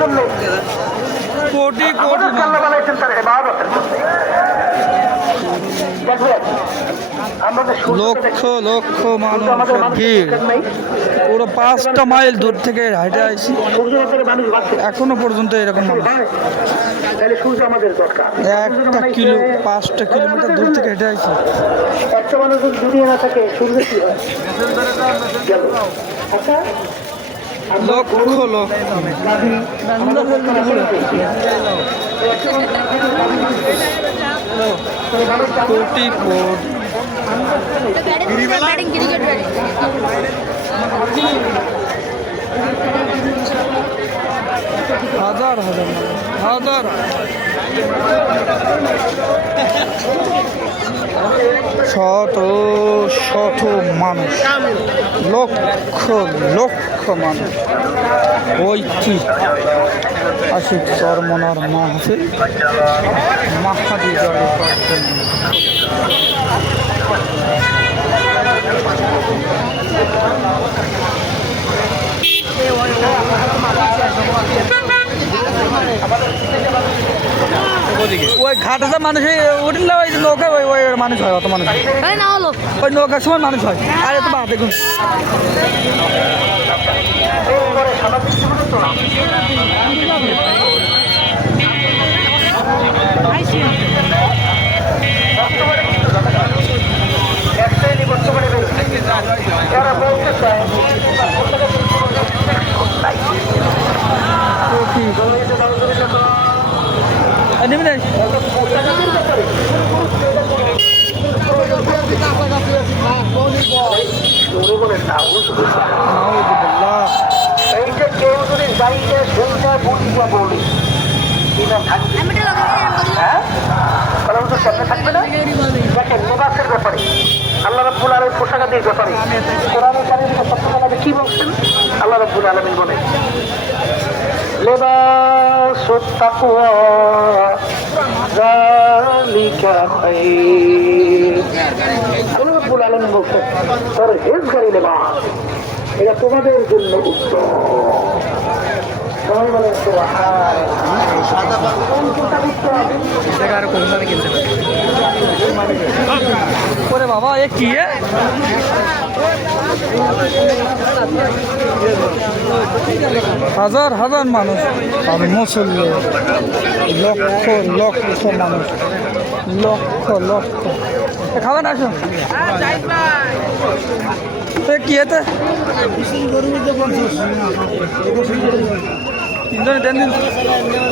জন্য। কোটি কোটি। আল্লাহ বানাইছেন তার লক্ষ লক্ষ মানুষের ভিড়। পুরো পাঁচটা মাইল দূর থেকে হাইটে বাঁচে এখনও পর্যন্ত এরকম একটা কিলো পাঁচটা কিলোমিটার দূর থেকে হেঁটে আইছি। একটা মানুষ যদি না থাকে সূর্য কি হয়? আচ্ছা লক্ষ লক্ষ গাভী, আমাদের দরকার আছে না? একটা মানুষ না থাকলে গাভী কি করে? তাহলে মানুষ যাবে না। Crore crore batting cricket batting হাজার হাজার হাজার শত শত মানুষ লক্ষ লক্ষ মানুষ। ওই কি আশিক চরমনার মাহফিল মাহাদি জলে ওই ঘাটে তো মানুষ উঠলে ওই নৌকা ওই ওই মানুষ হয় অত মানুষ আরে না হলো। ওই নৌকার সময় মানুষ হয়। আর এত বা দেখুন। এরপরে কেউ যদি যাইলে সেইটা বুঝিয়া বলি হ্যাঁ তাহলে তো সামনে থাকবে না দেখেন নিবাসের ব্যাপারে আল্লাহ রাব্বুল আলমীর পোশাকাদির ব্যাপারে কোরআন কারিমে সত্যি কি বলছেন আল্লাহ রাব্বুল আলমিন বলেন তাকওয়া, যালিকা খায়র আল্লাহ রাব্বুল আলমিন বলছেন পরহেজগারি লেবাস এটা তোমাদের জন্য উত্তম সবাই বলেন সুবহানাল্লাহ। ওরে বাবা, এ কি? হাজার হাজার মানুষ। আর মুসল্লি। লক্ষ লক্ষ মানুষ। লক্ষ লক্ষ। খাবেন আসুন কি এতে? তিনজনে দিন।